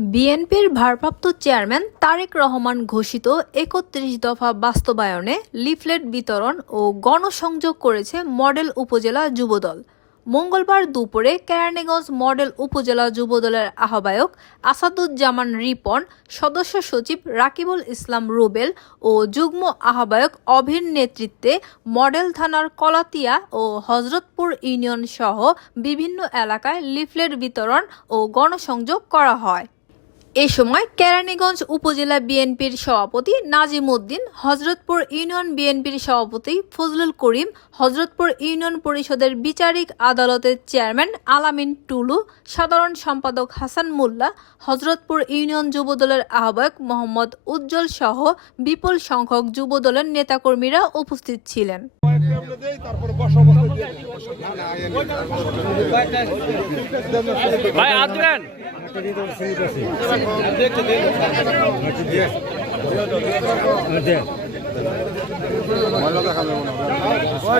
বিএনপির ভারপ্রাপ্ত চেয়ারম্যান তারেক রহমান ঘোষিত একত্রিশ দফা বাস্তবায়নে লিফলেট বিতরণ ও গণসংযোগ করেছে মডেল উপজেলা যুবদল। মঙ্গলবার দুপুরে কেরানীগঞ্জ মডেল উপজেলা যুবদলের আহ্বায়ক আসাদুজ্জামান রিপন, সদস্য সচিব রাকিবুল ইসলাম রুবেল ও যুগ্ম আহ্বায়ক অভির নেতৃত্বে মডেল থানার কলাতিয়া ও হজরতপুর ইউনিয়ন সহ বিভিন্ন এলাকায় লিফলেট বিতরণ ও গণসংযোগ করা হয়। এ সময় কেরানীগঞ্জ উপজেলা বিএনপির সভাপতি নাজিম উদ্দিন, হজরতপুর ইউনিয়ন বিএনপির সভাপতি ফজলুল করিম, হজরতপুর ইউনিয়ন পরিষদের বিচারিক আদালতের চেয়ারম্যান আলামিন টুলু, সাধারণ সম্পাদক হাসান মোল্লা, হজরতপুর ইউনিয়ন যুবদলের আহ্বায়ক মোহাম্মদ উজ্জ্বল সহ বিপুল সংখ্যক যুবদলের নেতাকর্মীরা উপস্থিত ছিলেন। ভাই হাত দিবেন ময়লা দেখাবে মনে হয়